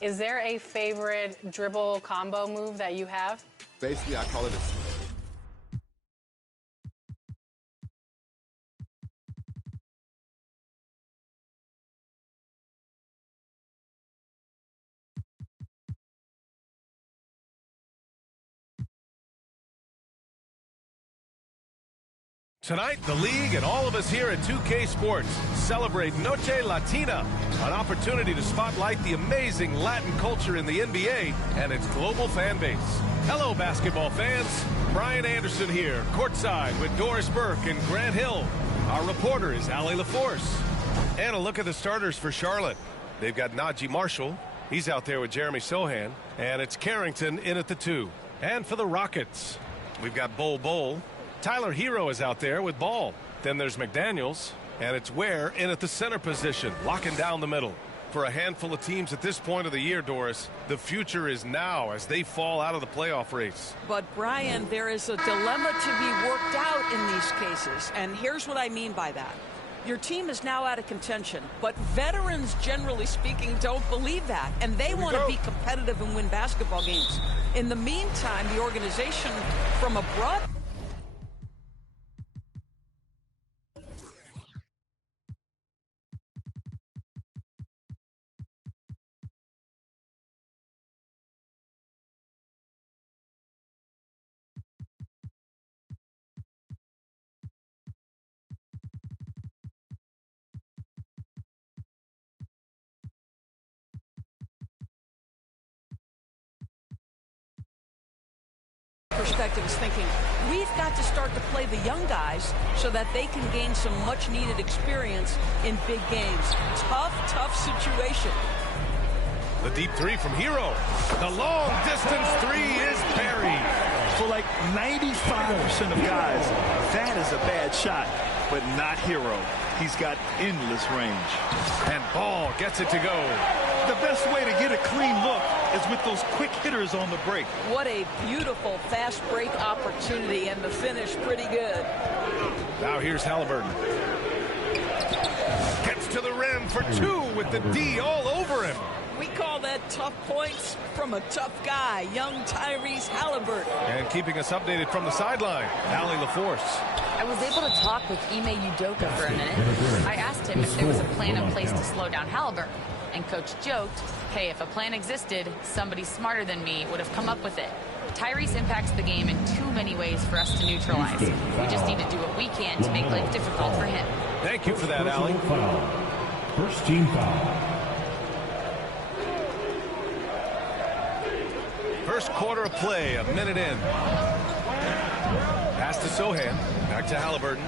Is there a favorite dribble combo move that you have? Basically, I call it a... Tonight, the league and all of us here at 2K Sports celebrate Noche Latina, an opportunity to spotlight the amazing Latin culture in the NBA and its global fan base. Hello, basketball fans. Brian Anderson here, courtside with Doris Burke and Grant Hill. Our reporter is Allie LaForce. And a look at the starters for Charlotte. They've got Najee Marshall. He's out there with Jeremy Sohan. And it's Carrington in at the 2. And for the Rockets, we've got Bol. Tyler Hero is out there with Ball. Then there's McDaniels, and it's Ware in at the center position, locking down the middle. For a handful of teams at this point of the year, Doris, the future is now as they fall out of the playoff race. But, Brian, there is a dilemma to be worked out in these cases, and here's what I mean by that. Your team is now out of contention, but veterans, generally speaking, don't believe that, and they want to be competitive and win basketball games. In the meantime, the organization, from a broad perspective is thinking, we've got to start to play the young guys so that they can gain some much-needed experience in big games. Tough situation. The deep 3 from Hero. The long-distance 3 is buried. For like 95% of guys, that is a bad shot, but not Hero. He's got endless range. And Ball gets it to go. The best way to get a clean look is with those quick hitters on the break. What a beautiful fast break opportunity, and the finish pretty good. Now here's Haliburton. Gets to the rim for 2 with the D all over him. We call that tough points from a tough guy, young Tyrese Haliburton. And keeping us updated from the sideline, Allie LaForce. I was able to talk with Ime Udoka for a minute. I asked him if there was a plan in place to slow down Haliburton. And Coach joked, hey, if a plan existed, somebody smarter than me would have come up with it. Tyrese impacts the game in too many ways for us to neutralize. We just need to do what we can to make life difficult for him. Thank you for that, Allie. First team foul. First quarter of play, a minute in. Pass to Sohan. Back to Haliburton.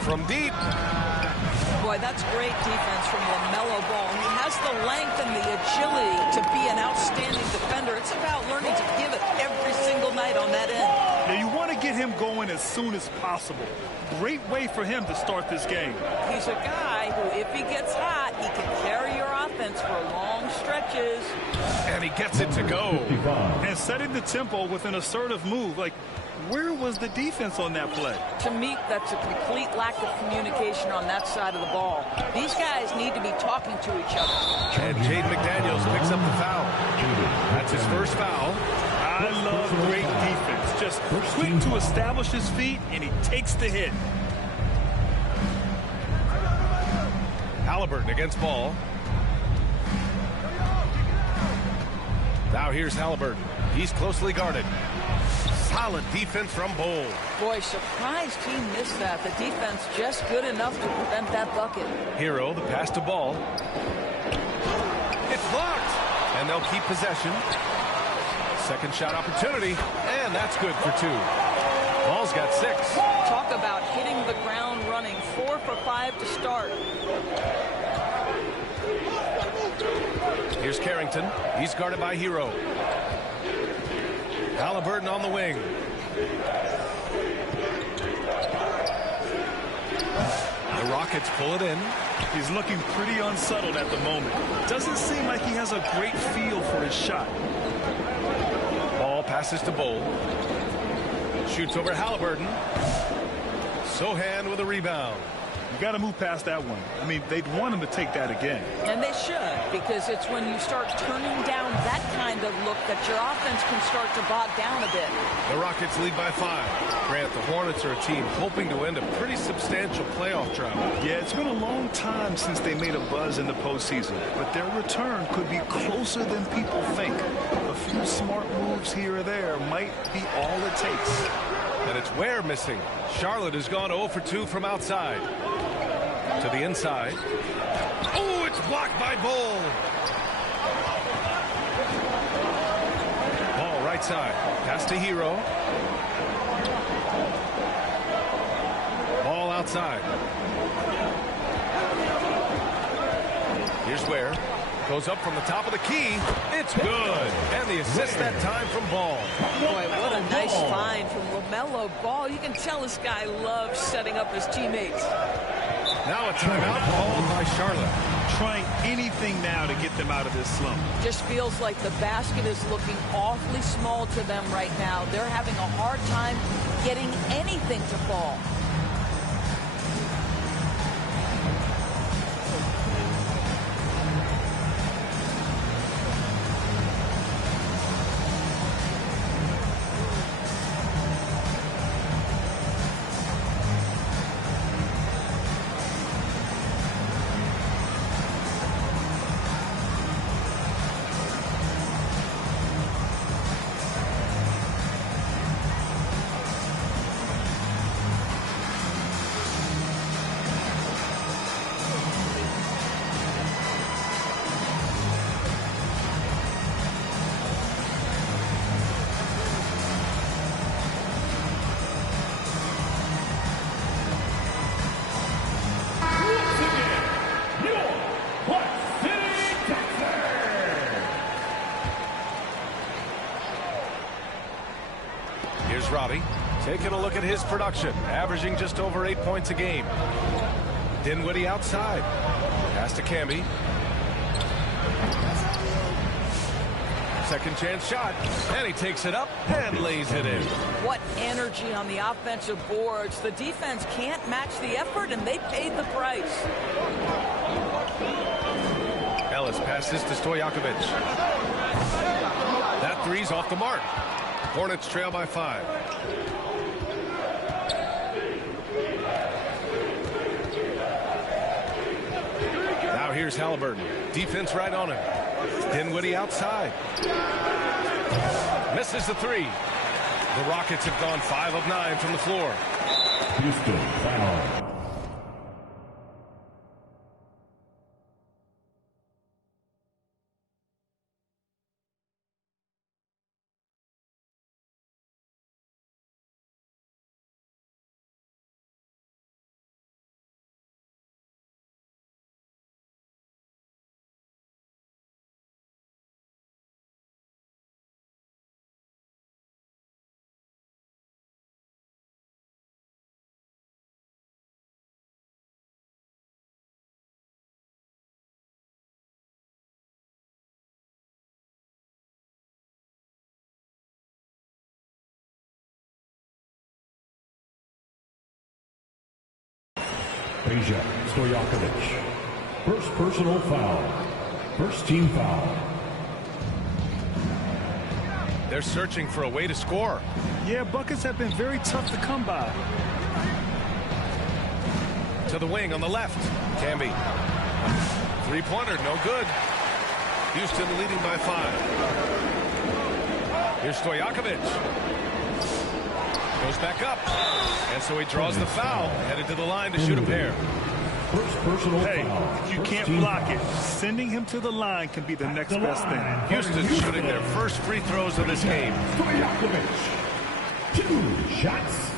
From deep. Boy, that's great defense from LaMelo Ball. He has the length and the agility to be an outstanding defender. It's about learning to give it every single night on that end. Now, you want to get him going as soon as possible. Great way for him to start this game. He's a guy who, if he gets hot, he can carry your offense for long stretches. And he gets it to go. And setting the tempo with an assertive move. Like, where was the defense on that play? To me, that's a complete lack of communication on that side of the ball. These guys need to be talking to each other. And Jaden McDaniels picks up the foul. That's his first foul. I love great defense. Just quick to establish his feet, and he takes the hit. Haliburton against Ball. Now here's Haliburton. He's closely guarded. Solid defense from Bol. Boy, surprised he missed that. The defense just good enough to prevent that bucket. Hero, the pass to Ball. It's blocked. And they'll keep possession. Second shot opportunity. And that's good for 2. Ball's got 6. Talk about hitting the ground running. 4 for 5 to start. Here's Carrington. He's guarded by Hero. Haliburton on the wing. The Rockets pull it in. He's looking pretty unsettled at the moment. Doesn't seem like he has a great feel for his shot. Ball passes to Bol. Shoots over Haliburton. Sohan with a rebound. You got to move past that one. I mean, they'd want him to take that again. And they should, because it's when you start turning down that kind of look that your offense can start to bog down a bit. The Rockets lead by 5. Grant, the Hornets are a team hoping to end a pretty substantial playoff drought. Yeah, it's been a long time since they made a buzz in the postseason, but their return could be closer than people think. A few smart moves here or there might be all it takes. And it's Ware missing. Charlotte has gone 0 for 2 from outside. To the inside. Oh, it's blocked by Bull. Ball right side. Pass to Hero. Ball outside. Here's Ware. Goes up from the top of the key. It's good. And the assist that time from Ball. Boy, what a nice find from LaMelo Ball. You can tell this guy loves setting up his teammates. Now a timeout called by Charlotte. Trying anything now to get them out of this slump. Just feels like the basket is looking awfully small to them right now. They're having a hard time getting anything to fall. Robbie taking a look at his production, averaging just over 8 points a game. Dinwiddie outside. Pass to Camby. Second chance shot, and he takes it up and lays it in. What energy on the offensive boards. The defense can't match the effort, and they paid the price. Ellis passes to Stojakovic. That three's off the mark. Hornets trail by 5. Now here's Haliburton. Defense right on him. Dinwiddie outside. Misses the 3. The Rockets have gone 5 of 9 from the floor. Houston foul. Asia Stojakovic. First personal foul. First team foul. They're searching for a way to score. Yeah, buckets have been very tough to come by. To the wing on the left. Camby. Three-pointer, no good. Houston leading by 5. Here's Stojakovic. Goes back up. And so he draws the foul. Headed to the line to shoot a pair. First personal foul. Hey, you can't block it. Sending him to the line can be the next best thing. Houston shooting their first free throws of this game. Stojakovic. 2 shots.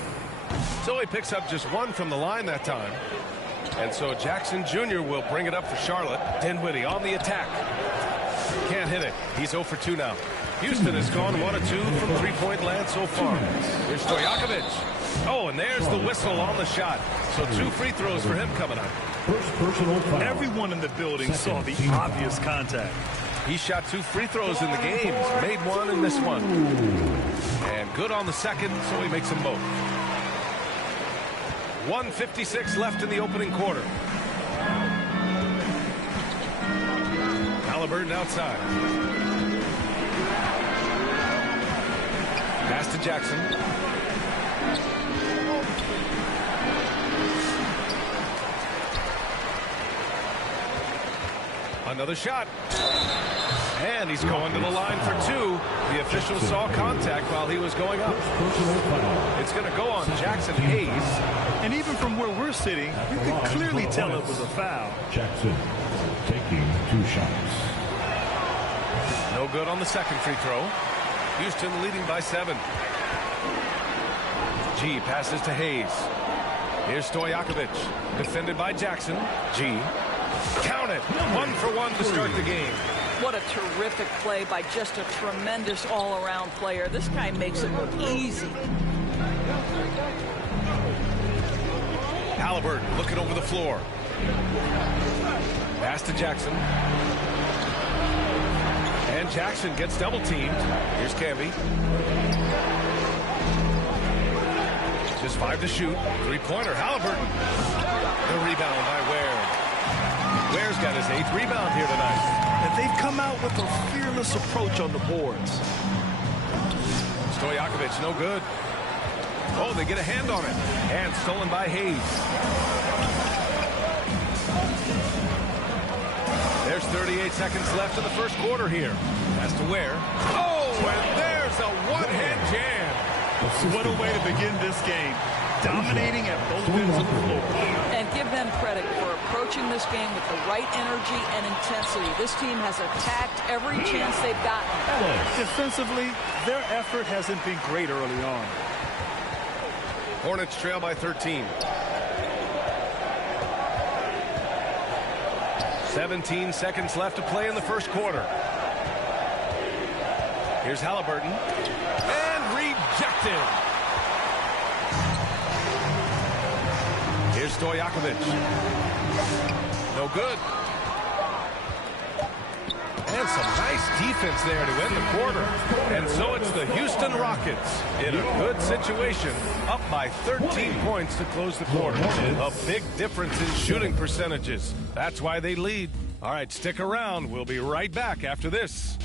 So he picks up just 1 from the line that time. And so Jackson Jr. will bring it up for Charlotte. Dinwiddie on the attack. Can't hit it. He's 0 for 2 now. Houston has gone 1 of 2 from three-point land so far. Here's Stojakovic. Oh, and there's the whistle on the shot. So 2 free throws for him coming up. First personal foul. Everyone in the building saw the obvious contact. He shot 2 free throws in the game. Made 1 and missed 1. And good on the second, so he makes them both. 1:56 left in the opening quarter. Haliburton outside. Pass to Jackson. Another shot. And he's going to the line for two. The official saw contact while he was going up. It's going to go on Jackson Hayes. And even from where we're sitting, you can clearly tell it was a foul. Jackson taking 2 shots. No good on the second free throw. Houston leading by 7. G passes to Hayes. Here's Stojakovic. Defended by Jackson. G. Count it. 1 for 1 to start the game. What a terrific play by just a tremendous all-around player. This guy makes it look easy. Haliburton looking over the floor. Pass to Jackson. And Jackson gets double teamed. Here's Camby. Just 5 to shoot. 3-pointer. Haliburton. The rebound by Ware. Ware's got his 8th rebound here tonight. And they've come out with a fearless approach on the boards. Stojakovic, no good. Oh, they get a hand on it. And stolen by Hayes. There's 38 seconds left in the first quarter here. Pass to Ware. Oh, and there's a one-hand jam. What a way to begin this game. Dominating at both ends of the floor. And give them credit for approaching this game with the right energy and intensity. This team has attacked every chance they've gotten. Defensively, their effort hasn't been great early on. Hornets trail by 13. 17 seconds left to play in the first quarter. Here's Haliburton. And rejected. Here's Stojakovic. No good. And some nice defense there to end the quarter. And so it's the Houston Rockets in a good situation, up by 13 points to close the quarter. A big difference in shooting percentages. That's why they lead. All right, stick around. We'll be right back after this.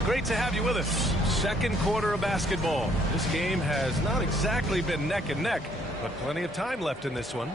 Great to have you with us. Second quarter of basketball. This game has not exactly been neck and neck, but plenty of time left in this one.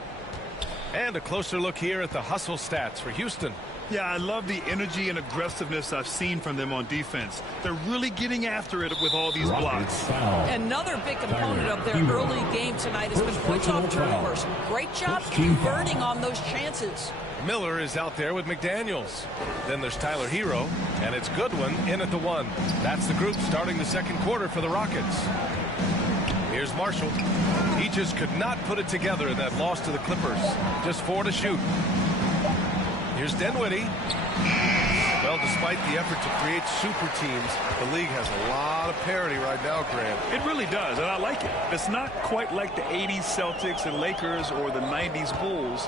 And a closer look here at the hustle stats for Houston. Yeah, I love the energy and aggressiveness I've seen from them on defense. They're really getting after it with all these blocks. Another big component of their early game tonight has been points off turnovers. Great job converting on those chances. Miller is out there with McDaniels. Then there's Tyler Hero, and it's Goodwin in at the 1. That's the group starting the second quarter for the Rockets. Here's Marshall. He just could not put it together in that loss to the Clippers. Just 4 to shoot. Here's Dinwiddie. Well, despite the effort to create super teams, the league has a lot of parity right now, Grant. It really does, and I like it. It's not quite like the 80s Celtics and Lakers or the 90s Bulls,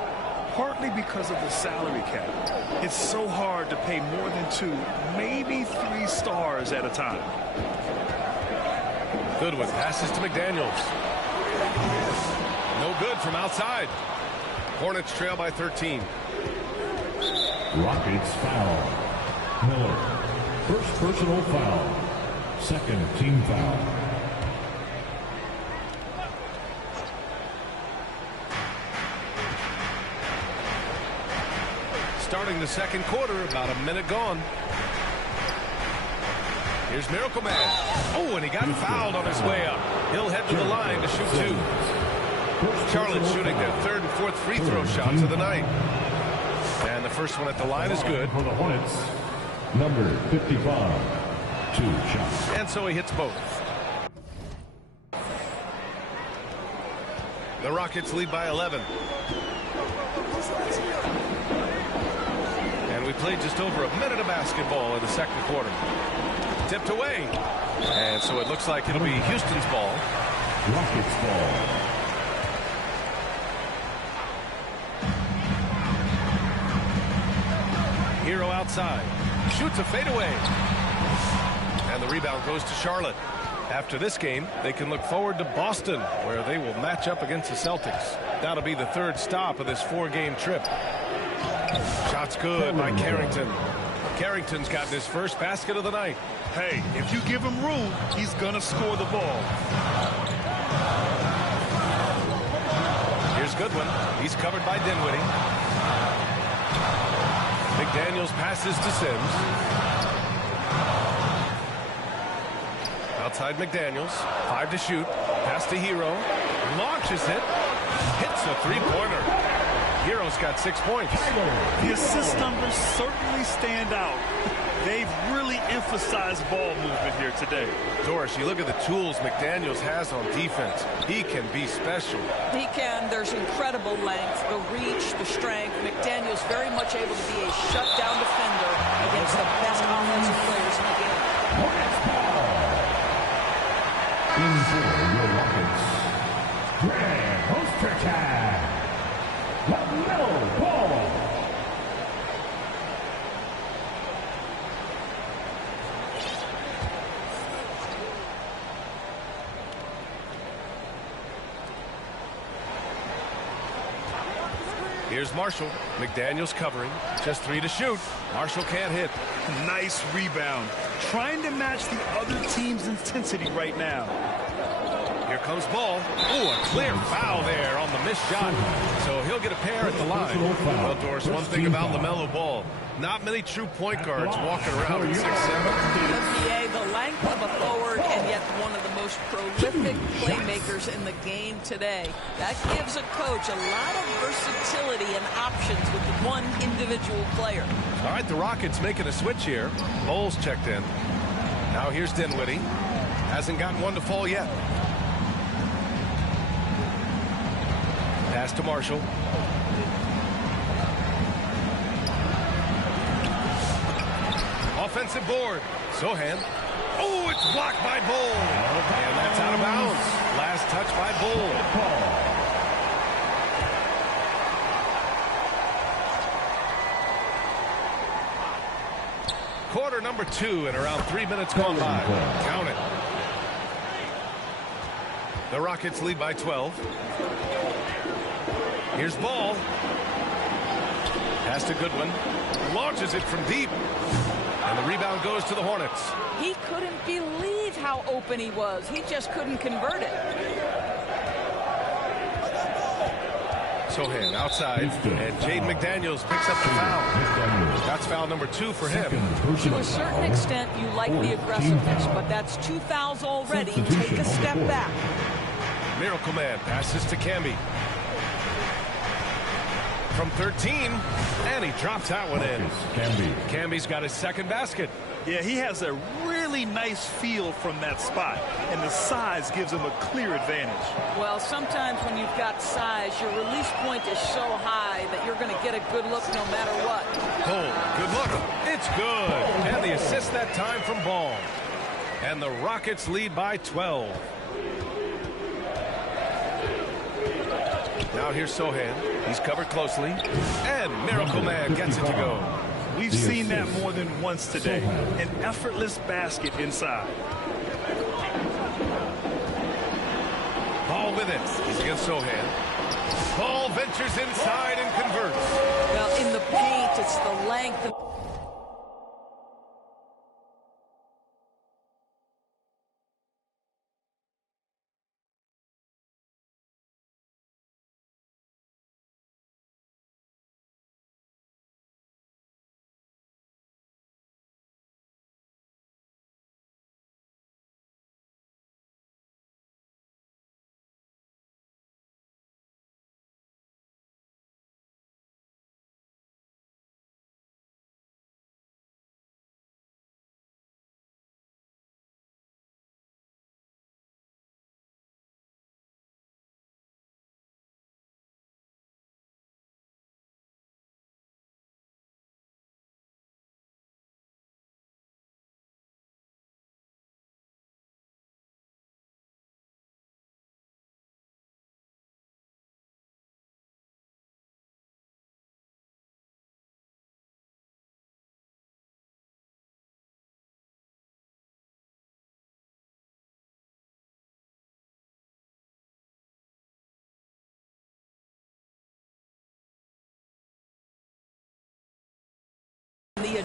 partly because of the salary cap. It's so hard to pay more than 2, maybe 3 stars at a time. Goodwin passes to McDaniels. No good from outside. Hornets trail by 13. Rockets foul. Miller. First personal foul. Second team foul. Starting the second quarter, about a minute gone. Here's Miracle Man. Oh, and he got fouled on his way up. He'll head to the line to shoot 2. Charlotte shooting their 3rd and 4th free throw shots of the night. And the first one at the line is good. For the Hornets, number 55, 2 shots. And so he hits both. The Rockets lead by 11. And we played just over a minute of basketball in the second quarter. tipped away. And so it looks like it'll be Houston's ball. Rockets ball. Hero outside. Shoots a fadeaway. And the rebound goes to Charlotte. After this game, they can look forward to Boston, where they will match up against the Celtics. That'll be the third stop of this 4-game trip. Shot's good by Carrington. Carrington's gotten his first basket of the night. Hey, if you give him room, he's going to score the ball. Here's Goodwin. He's covered by Dinwiddie. McDaniels passes to Sims. Outside McDaniels. 5 to shoot. Pass to Hero. Launches it. Hits a three-pointer. Hero's got 6 points. The assist numbers certainly stand out. They've really emphasized ball movement here today. Doris, you look at the tools McDaniels has on defense. He can be special. He can. There's incredible length, the reach, the strength. McDaniels very much able to be a shutdown defender against the best offensive players in the game. In for your Rockets, Grand Hostertag, LaMelo Ball. Here's Marshall. McDaniels covering. Just 3 to shoot. Marshall can't hit. Nice rebound. Trying to match the other team's intensity right now. Here comes Ball. Oh, a clear foul there on the missed shot. So he'll get a pair at the line. Well, Doris, one thing about LaMelo Ball, not many true point guards walking around at 6'7". The length of a forward and yet one of the most prolific playmakers in the game today. That gives a coach a lot of versatility and options with one individual player. All right, the Rockets making a switch here. Bowles checked in. Now here's Dinwiddie. Hasn't gotten one to fall yet. Pass to Marshall. Offensive board. Sohan. Oh, it's blocked by Bull. And that's out of bounds. Last touch by Bull. Quarter number 2 and around 3 minutes gone by. Count it. The Rockets lead by 12. Here's Ball. Pass to Goodwin. Launches it from deep. And the rebound goes to the Hornets. He couldn't believe how open he was. He just couldn't convert it. Sohan outside. And Jaden McDaniels picks up the foul. That's foul number 2 for him. To a certain extent, you like the aggressiveness, but that's 2 fouls already. Take a step back. Miracle Man passes to Camby. From 13, and he drops that one in. Camby's got his second basket. Yeah, he has a really nice feel from that spot, and the size gives him a clear advantage. Well, sometimes when you've got size, your release point is so high that you're going to get a good look no matter what. Oh, good look. It's good. And the assist that time from Ball. And the Rockets lead by 12. Now here's Sohan. He's covered closely. And Miracle Man gets it to go. We've seen that more than once today. An effortless basket inside. Ball with it. He's against Sohan. Ball ventures inside and converts. Well, in the paint, it's the length of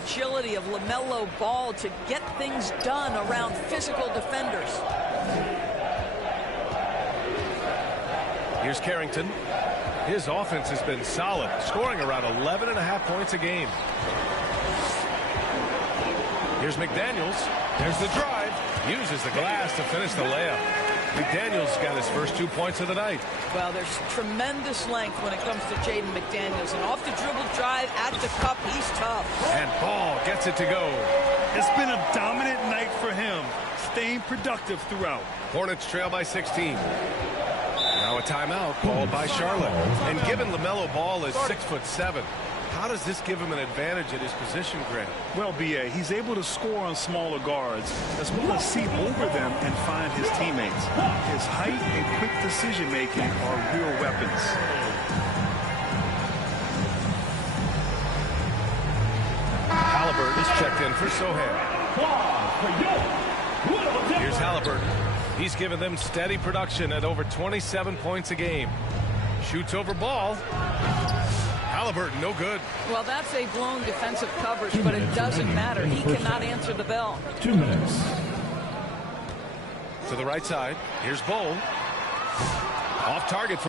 agility of LaMelo Ball to get things done around physical defenders. Here's Carrington. His offense has been solid, scoring around 11.5 points a game. Here's McDaniels. There's the drive. Uses the glass to finish the layup. McDaniels got his first 2 points of the night. Well, there's tremendous length when it comes to Jaden McDaniels. And off the dribble drive at the cup, he's tough. And Ball gets it to go. It's been a dominant night for him, staying productive throughout. Hornets trail by 16. Now a timeout called by Charlotte. And given LaMelo Ball is 6'7", how does this give him an advantage at his position, Grant? Well, B.A., he's able to score on smaller guards, as well as see over them and find his teammates. His height and quick decision-making are real weapons. Haliburton is checked in for Sohan. Here's Haliburton. He's given them steady production at over 27 points a game. Shoots over Ball. Haliburton, no good. Well, that's a blown defensive coverage, but it doesn't matter. He cannot answer the bell. 2 minutes. To the right side. Here's Bol. Off target for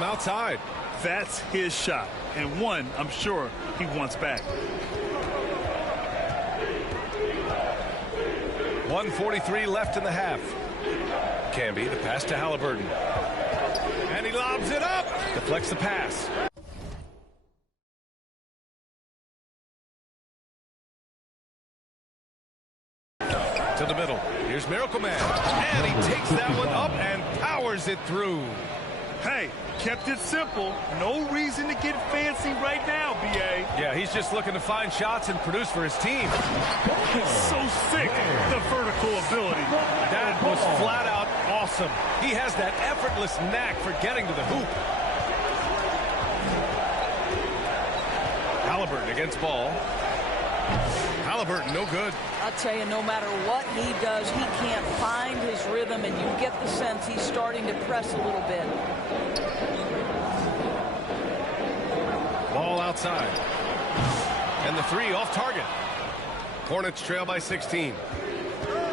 From outside. That's his shot, and one I'm sure he wants back. 1:43 left in the half. Camby, the pass to Haliburton. And he lobs it up. Deflects the pass. To the middle. Here's Miracle Man. And he takes that one up and powers it through. Hey, kept it simple. No reason to get fancy right now, B.A. Yeah, he's just looking to find shots and produce for his team. He's so sick, the vertical ability. That was flat out awesome. He has that effortless knack for getting to the hoop. Haliburton against ball. Haliburton, no good. I'll tell you, no matter what he does, he can't find his rhythm, and you get the sense he's starting to press a little bit. Ball outside. And the three off target. Hornets trail by 16.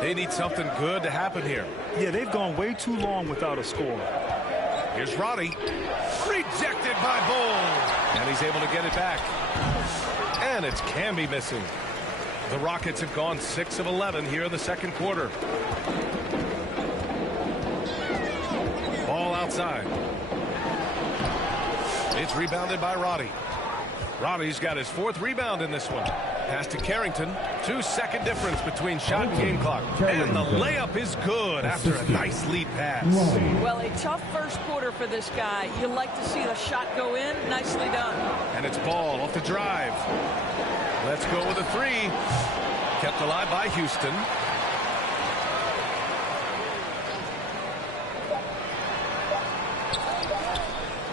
They need something good to happen here. Yeah, they've gone way too long without a score. Here's Roddy. Rejected by Bull. And he's able to get it back. And it's Camby missing. The Rockets have gone 6 of 11 here in the second quarter. Ball outside. It's rebounded by Roddy. Roddy's got his 4th rebound in this one. Pass to Carrington. 2-second difference between shot and game clock. And the layup is good after a nice lead pass. Well, a tough first quarter for this guy. You like to see the shot go in. Nicely done. And it's Ball off the drive. Let's go with a 3. Kept alive by Houston.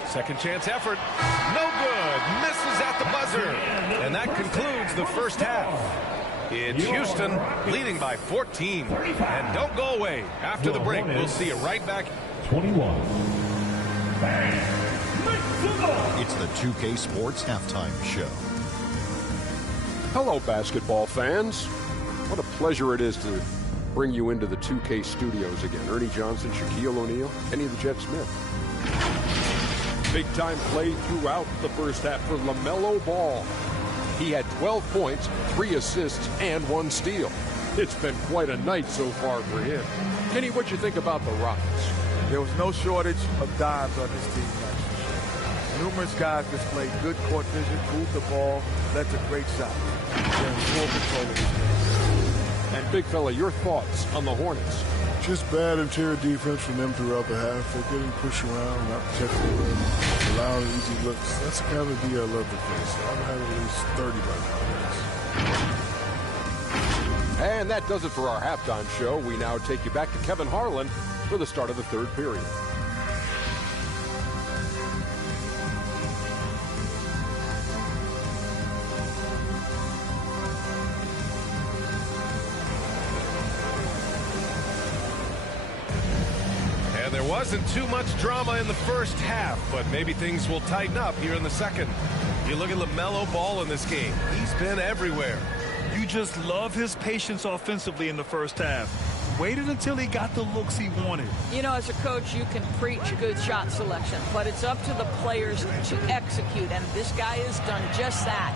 Second chance effort. No good. Misses at the buzzer. And that concludes the first half. It's Houston leading by 14. And don't go away. After the break, we'll see you right back. 21. It's the 2K Sports Halftime Show. Hello, basketball fans. What a pleasure it is to bring you into the 2K studios again. Ernie Johnson, Shaquille O'Neal, Kenny the Jet Smith. Big-time play throughout the first half for LaMelo Ball. He had 12 points, 3 assists, and 1 steal. It's been quite a night so far for him. Kenny, what you think about the Rockets? There was no shortage of dives on this team last year. Numerous guys displayed good court vision, moved the ball, led to great shots. They're in full control of this game. And big fella, your thoughts on the Hornets? Just bad interior defense from them throughout the half. They're getting pushed around, not protecting the rim, allowing easy looks. That's the kind of D I love to face. I've had at least 30 by now. And that does it for our halftime show. We now take you back to Kevin Harlan for the start of the third period. Wasn't too much drama in the first half, but maybe things will tighten up here in the second. You look at LaMelo Ball in this game. He's been everywhere. You just love his patience offensively in the first half. Waited until he got the looks he wanted. You know, as a coach, you can preach good shot selection, but it's up to the players to execute, and this guy has done just that.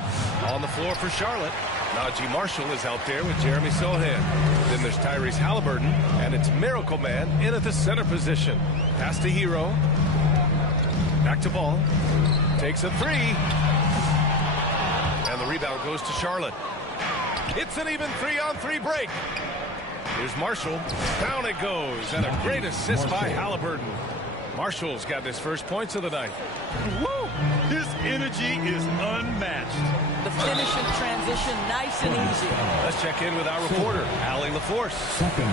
On the floor for Charlotte, Najee Marshall is out there with Jeremy Sohan. Then there's Tyrese Haliburton, and it's Miracle Man in at the center position. Pass to Hero. Back to Ball. Takes a 3. And the rebound goes to Charlotte. It's an even 3-on-3 break. Here's Marshall. Down it goes. And a great assist by Haliburton. Marshall's got his first points of the night. Woo! His energy is unmatched. The finish and transition, nice and easy. Let's check in with our reporter, Allie LaForce.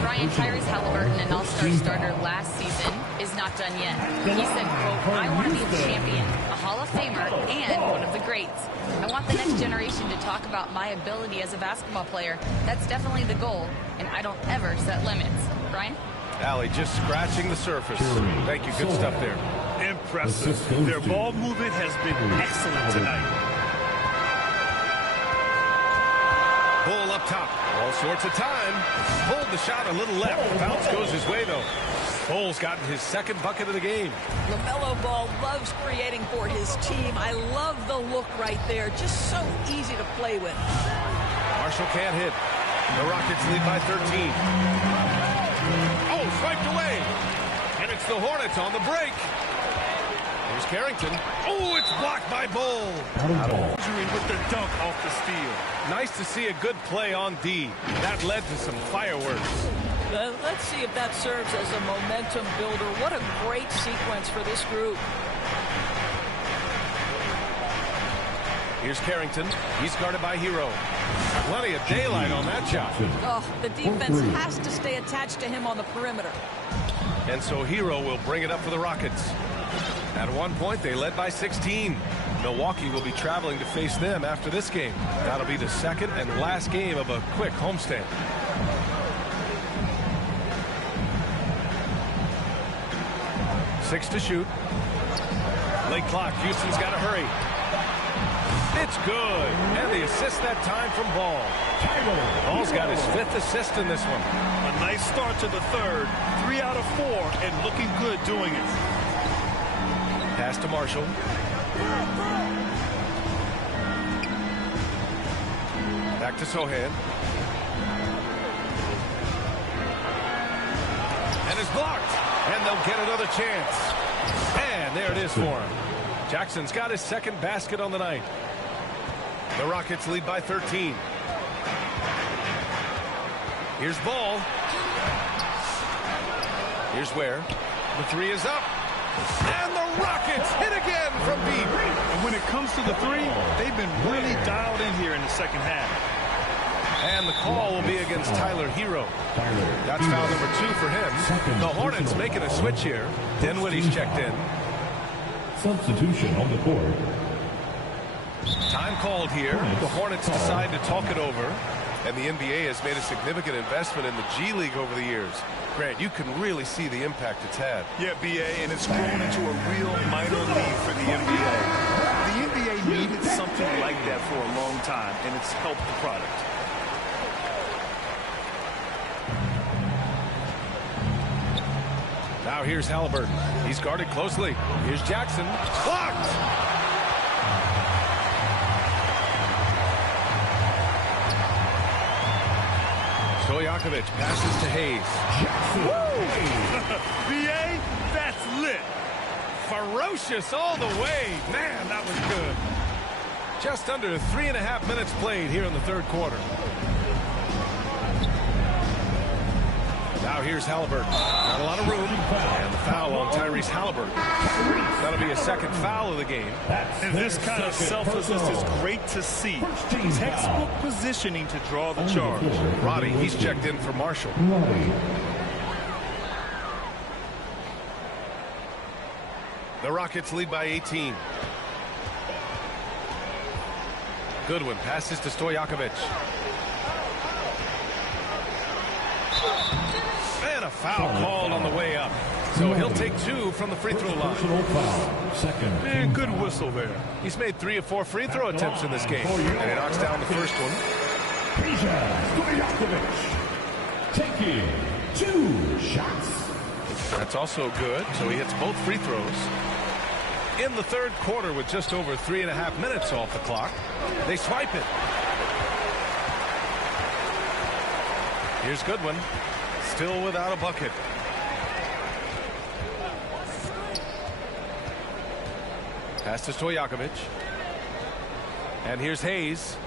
Brian, Tyrese Haliburton, an all-star starter last season, is not done yet. He said, quote, I want to be a champion, a Hall of Famer, and one of the greats. I want the next generation to talk about my ability as a basketball player. That's definitely the goal, and I don't ever set limits. Brian? Allie just scratching the surface. Thank you. Good stuff there. Impressive. Their ball movement has been excellent tonight. Bull up top. All sorts of time. Pulled the shot a little left. Bounce goes his way, though. Bole's gotten his second bucket of the game. LaMelo Ball loves creating for his team. I love the look right there. Just so easy to play with. Marshall can't hit. The Rockets lead by 13. Oh, swiped away. And it's the Hornets on the break. Here's Carrington. Oh, it's blocked by Bole. With the dunk off the steal. Nice to see a good play on D. That led to some fireworks. Let's see if that serves as a momentum builder. What a great sequence for this group. Here's Carrington. He's guarded by Hero. Plenty of daylight on that shot. Oh, the defense has to stay attached to him on the perimeter. And so Hero will bring it up for the Rockets. At one point, they led by 16. Milwaukee will be traveling to face them after this game. That'll be the second and last game of a quick homestand. Six to shoot. Late clock. Houston's got to hurry. It's good. And the assist that time from Ball. Ball's got his 5th assist in this one. A nice start to the third. 3 out of 4 and looking good doing it. Pass to Marshall. Back to Sohan. And it's blocked. And they'll get another chance. And there it is for him. Jackson's got his second basket on the night. The Rockets lead by 13. Here's Ball. Here's Ware. The 3 is up. And the Rockets hit again from deep. And when it comes to the 3, they've been really dialed in here in the second half. And the call will be against Tyler Hero. That's foul number 2 for him. The Hornets making a switch here. Dinwiddie's checked in. Substitution on the court. Time called here. The Hornets decide to talk it over. And the NBA has made a significant investment in the G League over the years. Grant, you can really see the impact it's had. Yeah, BA, and it's grown into a real minor league for the NBA. The NBA needed something like that for a long time, and it's helped the product. Now here's Haliburton. He's guarded closely. Here's Jackson. Blocked! Stojakovic passes to Hayes. BA, that's lit. Ferocious all the way. Man, that was good. Just under 3.5 minutes played here in the third quarter. Now here's Haliburton. Not a lot of room. And the foul on Tyrese Haliburton. That'll be a second foul of the game. And this kind of selflessness is great to see. Textbook positioning to draw the charge. Roddy, he's checked in for Marshall. The Rockets lead by 18. Goodwin passes to Stojakovic. And a foul called on the way up. So he'll take 2 from the free throw line. And good whistle there. He's made 3 of 4 free throw attempts in this game. And he knocks down the first one. Taking 2 shots. That's also good. So he hits both free throws. In the third quarter with just over 3.5 minutes off the clock. They swipe it. Here's Goodwin. Still without a bucket. Pass to Stojakovic. And here's Hayes.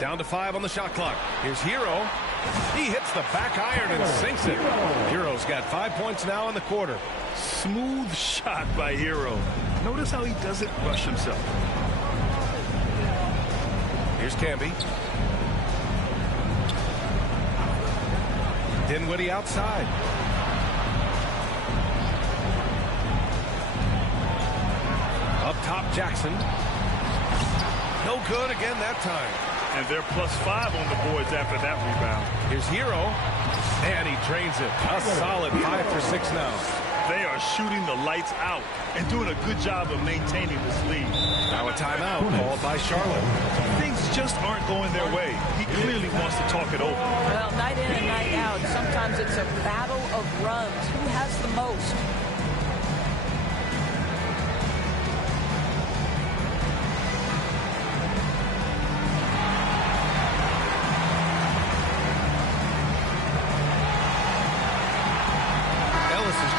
Down to 5 on the shot clock. Here's Hero. He hits the back iron and sinks it. Hero's got 5 points now in the quarter. Smooth shot by Hero. Notice how he doesn't rush himself. Here's Camby. Dinwiddie outside. Up top, Jackson. No good again that time. And they're +5 on the boards after that rebound. Here's Hero. And he drains it. A solid 5 for 6 now. They are shooting the lights out and doing a good job of maintaining this lead. Now a timeout called by Charlotte. Things just aren't going their way. He clearly wants to talk it over. Well, night in and night out, sometimes it's a battle of runs. Who has the most?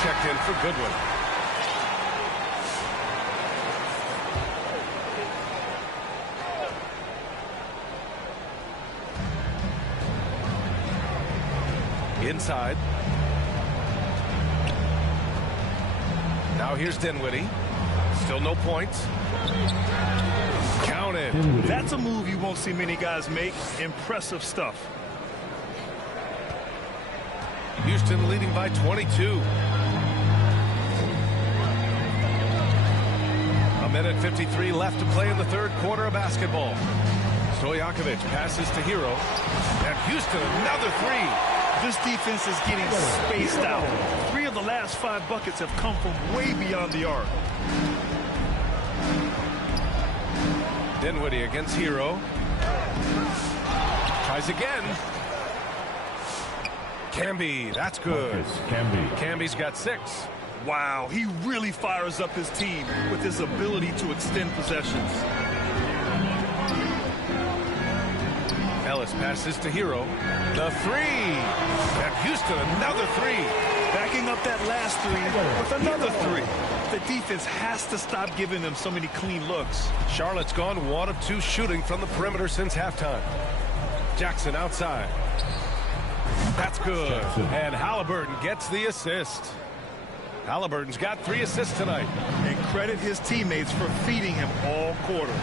Checked in for Goodwin. Inside. Now here's Dinwiddie. Still no points. Counted. That's a move you won't see many guys make. Impressive stuff. Houston leading by 22. A minute 53 left to play in the third quarter of basketball. Stojakovic passes to Hero. And Houston, another three. This defense is getting spaced out. 3 of the last 5 buckets have come from way beyond the arc. Dinwiddie against Hero. Tries again. Camby, that's good. Camby's got 6. Wow, he really fires up his team with his ability to extend possessions. Ellis passes to Hero. The 3. And Houston, another 3. Backing up that last 3 with another 3. The defense has to stop giving them so many clean looks. Charlotte's gone 1 of 2 shooting from the perimeter since halftime. Jackson outside. That's good. And Haliburton gets the assist. Haliburton's got 3 assists tonight. And credit his teammates for feeding him all quarter.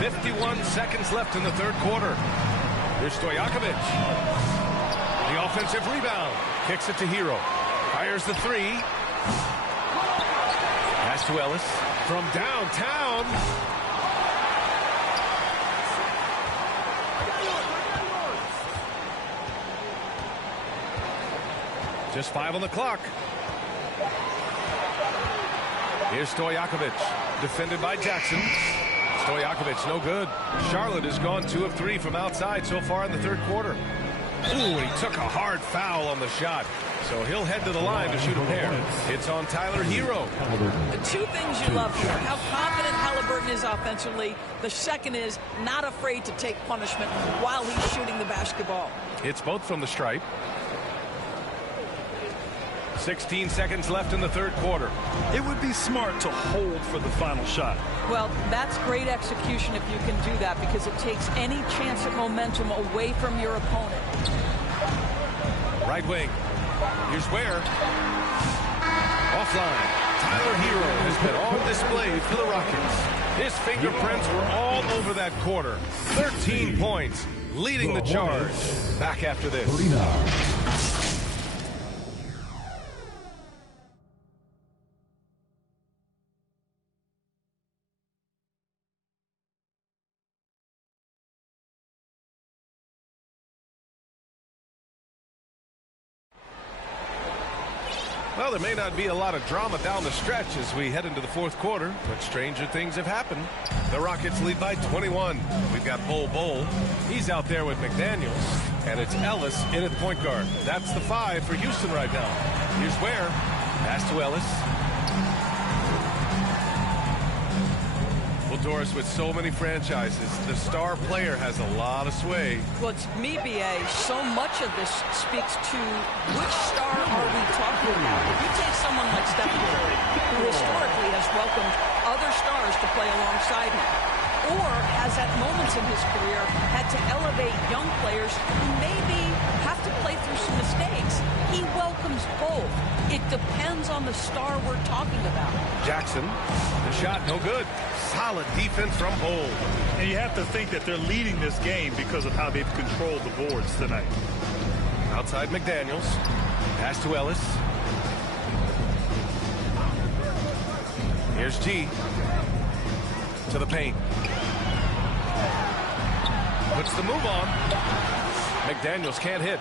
51 seconds left in the third quarter. Here's Stojakovic. The offensive rebound. Kicks it to Hero. Fires the 3. Pass to Ellis. From downtown. Just 5 on the clock. Here's Stojakovic. Defended by Jackson. Stojakovic, no good. Charlotte has gone 2 of 3 from outside so far in the third quarter. Ooh, he took a hard foul on the shot. So he'll head to the line to shoot a pair. It's on Tyler Hero. The 2 things you love here, how confident Haliburton is offensively. The second is not afraid to take punishment while he's shooting the basketball. It's both from the stripe. 16 seconds left in the third quarter. It would be smart to hold for the final shot. Well, that's great execution if you can do that, because it takes any chance of momentum away from your opponent. Right wing. Here's Ware. Offline. Tyler Hero has been on display for the Rockets. His fingerprints were all over that quarter. 13 points, leading the charge. Back after this. Well, there may not be a lot of drama down the stretch as we head into the fourth quarter, but stranger things have happened. The Rockets lead by 21. We've got Bol. He's out there with McDaniels, and it's Ellis in at point guard. That's the 5 for Houston right now. Here's Ware. Pass to Ellis. Well, Doris, with so many franchises, the star player has a lot of sway. Well, it's me, B.A. So much of this speaks to which star are we talking about. If you take someone like Stephen Curry, who historically has welcomed other stars to play alongside him, or has at moments in his career had to elevate young players who maybe have to play through some mistakes, he welcomes both. It depends on the star we're talking about. Jackson, the shot no good. Solid defense from Bol. And you have to think that they're leading this game because of how they've controlled the boards tonight. Outside McDaniels. Pass to Ellis. Here's G. To the paint. Puts the move on. McDaniels can't hit.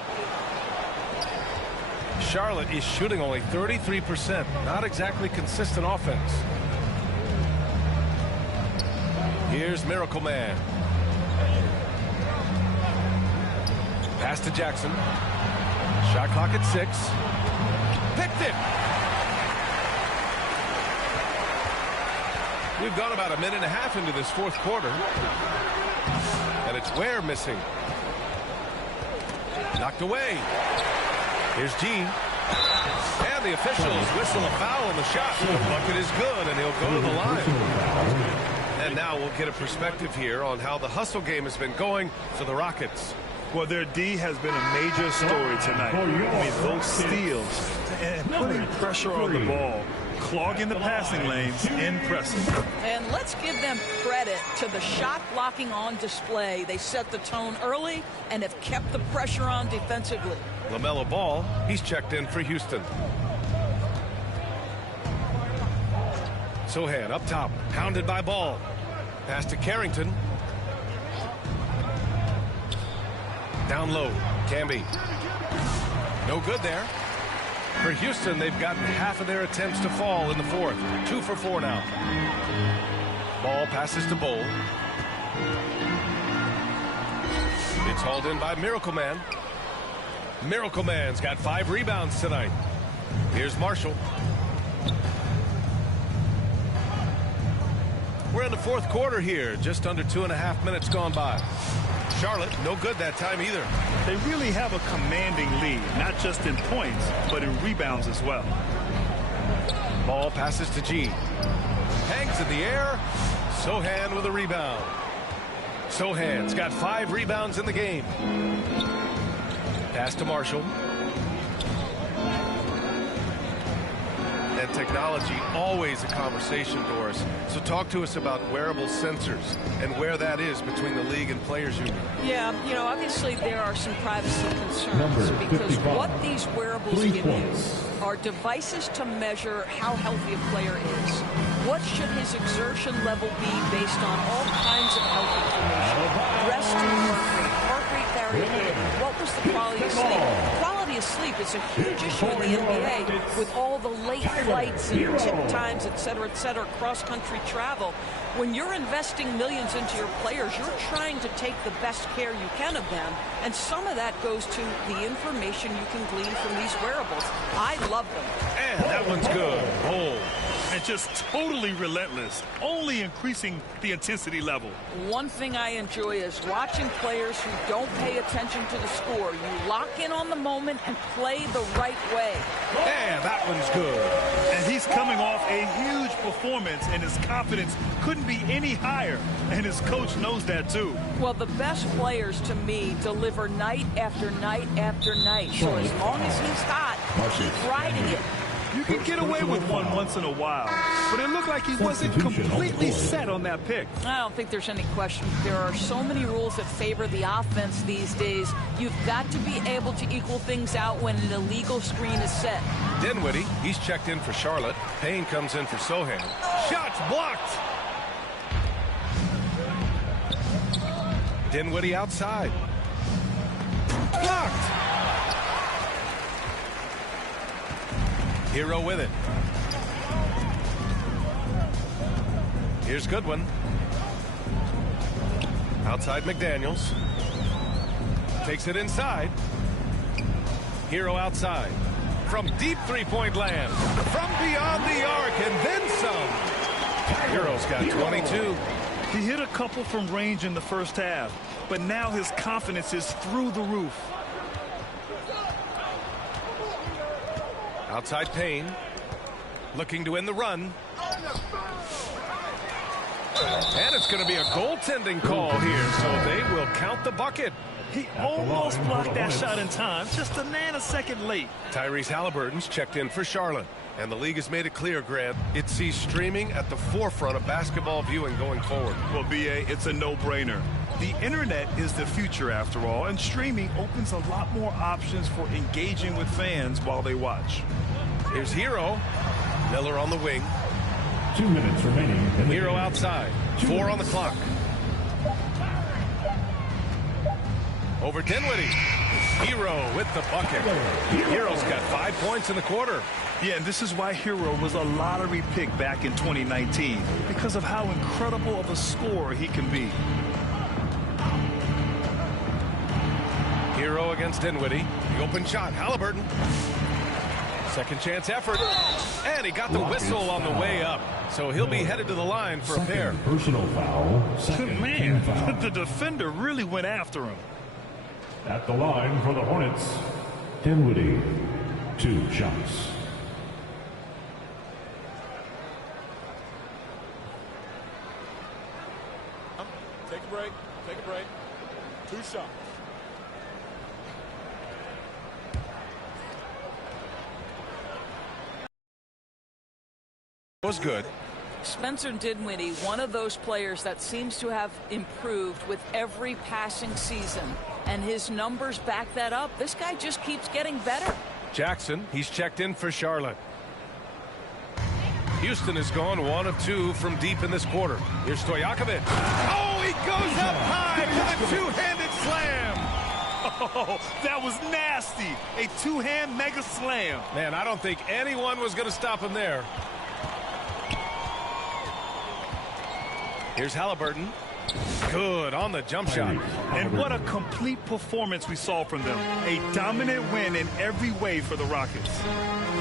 Charlotte is shooting only 33%. Not exactly consistent offense. Here's Miracle Man. Pass to Jackson. Shot clock at 6. Picked it. We've gone about a minute and a half into this fourth quarter. And it's Ware missing. Knocked away. Here's G. And the officials whistle a foul on the shot. The bucket is good, and he'll go to the line. And now we'll get a perspective here on how the hustle game has been going for the Rockets. Well, their D has been a major story tonight. I mean, those steals and putting pressure on the ball, clogging the passing lanes, impressive. And let's give them credit to the shot blocking on display. They set the tone early and have kept the pressure on defensively. LaMelo Ball, he's checked in for Houston. Sohan up top, hounded by Ball. Pass to Carrington. Down low, Camby. No good there. For Houston, they've gotten half of their attempts to fall in the fourth. 2 for 4 now. Ball passes to Bowl. It's hauled in by Miracle Man. Miracle Man's got 5 rebounds tonight. Here's Marshall. We're in the fourth quarter here. Just under 2.5 minutes gone by. Charlotte, no good that time either. They really have a commanding lead, not just in points, but in rebounds as well. Ball passes to G. Hangs in the air. Sohan with a rebound. Sohan's got 5 rebounds in the game. Pass to Marshall. And technology, always a conversation, Doris. So talk to us about wearable sensors and where that is between the league and players union. Yeah, you know, obviously there are some privacy concerns because what these wearables give you are devices to measure how healthy a player is. What should his exertion level be based on all kinds of health information? Rest and heart rate variability. What was the quality of sleep? Quality of sleep is a huge issue in the NBA with all the late flights and tip times, et cetera, cross-country travel. When you're investing millions into your players, you're trying to take the best care you can of them, and some of that goes to the information you can glean from these wearables. I love them. And that one's good. Bold. And just totally relentless, only increasing the intensity level. One thing I enjoy is watching players who don't pay attention to the score. You lock in on the moment and play the right way. And that one's good. And he's coming off a huge performance, and his confidence couldn't be any higher. And his coach knows that, too. Well, the best players, to me, deliver night after night after night. So as long as he's hot, keep riding it. You can get away with one once in a while, but it looked like he wasn't completely set on that pick. I don't think there's any question. There are so many rules that favor the offense these days. You've got to be able to equal things out when an illegal screen is set. Dinwiddie, he's checked in for Charlotte. Payne comes in for Sohan. Shots blocked. Dinwiddie outside. Blocked. Hero with it. Here's Goodwin. Outside McDaniels. Takes it inside. Hero outside. From deep three-point land. From beyond the arc and then some. Hero's got 22. He hit a couple from range in the first half, but now his confidence is through the roof. Outside Payne, looking to win the run. And it's going to be a goaltending call here, so they will count the bucket. He almost blocked that shot in time, just a nanosecond late. Tyrese Haliburton's checked in for Charlotte. And the league has made it clear, Grant, it sees streaming at the forefront of basketball viewing going forward. Well, B.A., it's a no-brainer. The internet is the future, after all, and streaming opens a lot more options for engaging with fans while they watch. Here's Hero. Miller on the wing. 2 minutes remaining. Hero outside. 4 on the clock. Over Dinwiddie. Hero with the bucket. Hero's got 5 points in the quarter. Yeah, and this is why Hero was a lottery pick back in 2019, because of how incredible of a scorer he can be. Hero against Dinwiddie. The open shot, Haliburton. Second chance effort. And he got the whistle on the way up. So he'll be headed to the line for a pair. Personal foul. Man, the defender really went after him. At the line for the Hornets, Dinwiddie, 2 shots. Take a break. Take a break. 2 shots. Was good. Spencer Dinwiddie, one of those players that seems to have improved with every passing season, and his numbers back that up. This guy just keeps getting better. Jackson, he's checked in for Charlotte. Houston has gone 1 of 2 from deep in this quarter. Here's Stojakovic. Oh, he goes up high with a 2-handed slam. Oh, that was nasty. A 2-hand mega slam. Man, I don't think anyone was going to stop him there. Here's Haliburton. Good on the jump shot. And what a complete performance we saw from them. A dominant win in every way for the Rockets.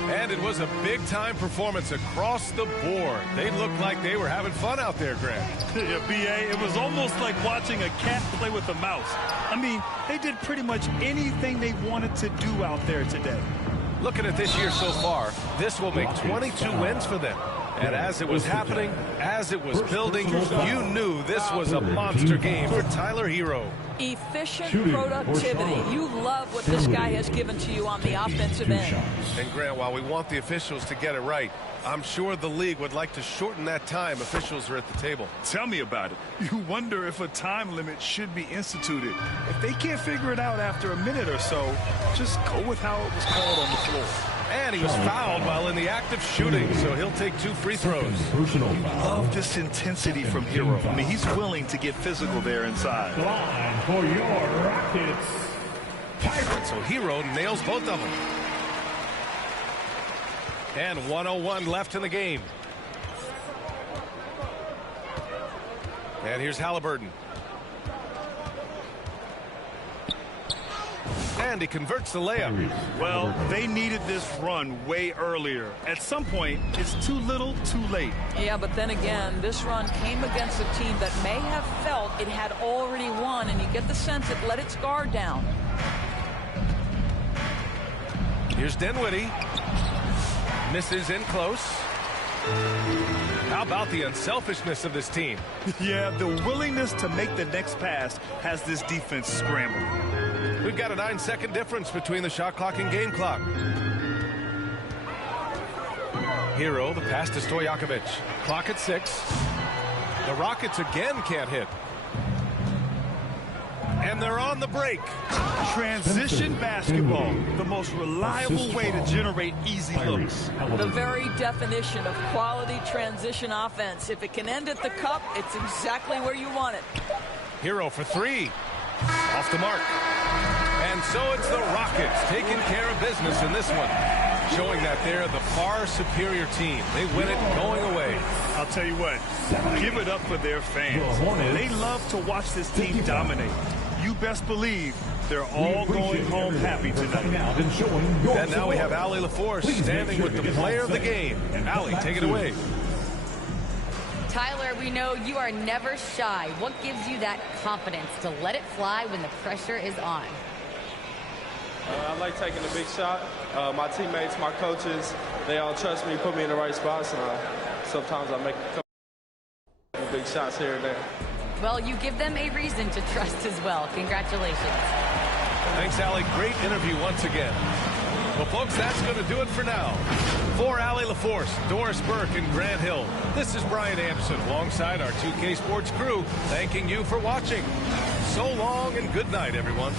And it was a big-time performance across the board. They looked like they were having fun out there, Grant. Yeah, B.A., it was almost like watching a cat play with a mouse. I mean, they did pretty much anything they wanted to do out there today. Looking at this year so far, this will make 22 wins for them. And as it was happening, as it was building, you knew this was a monster game for Tyler Hero. Efficient productivity. You love what this guy has given to you on the offensive end. And Grant, while we want the officials to get it right, I'm sure the league would like to shorten that time officials are at the table. Tell me about it. You wonder if a time limit should be instituted. If they can't figure it out after a minute or so, just go with how it was called on the floor. And he was fouled while in the act of shooting, so he'll take 2 free throws. Love this intensity from Hero. I mean, he's willing to get physical there inside. Line for your Rockets. And so Hero nails both of them. And 1:01 left in the game. And here's Haliburton. And he converts the layup. Well, they needed this run way earlier. At some point, it's too little, too late. Yeah, but then again, this run came against a team that may have felt it had already won, and you get the sense it let its guard down. Here's Dinwiddie. Misses in close. How about the unselfishness of this team? Yeah, the willingness to make the next pass has this defense scrambled. We've got a 9-second difference between the shot clock and game clock. Hero, the pass to Stojakovic. Clock at 6. The Rockets again can't hit. And they're on the break. Transition basketball, the most reliable way to generate easy looks. The very definition of quality transition offense. If it can end at the cup, it's exactly where you want it. Hero for 3. Off the mark. And so it's the Rockets taking care of business in this one, showing that they're the far superior team. They win it going away. I'll tell you what, give it up for their fans. They love to watch this team dominate. You best believe they're all going home happy tonight. And now we have Allie LaForce standing with the player of the game. Allie, take it away. Tyler, we know you are never shy. What gives you that confidence to let it fly when the pressure is on? I like taking a big shot. My teammates, my coaches, they all trust me, put me in the right spots, and sometimes I make a couple big shots here and there. Well, you give them a reason to trust as well. Congratulations. Thanks, Allie. Great interview once again. Well, folks, that's going to do it for now. For Allie LaForce, Doris Burke, and Grant Hill, this is Brian Anderson alongside our 2K Sports crew, thanking you for watching. So long and good night, everyone.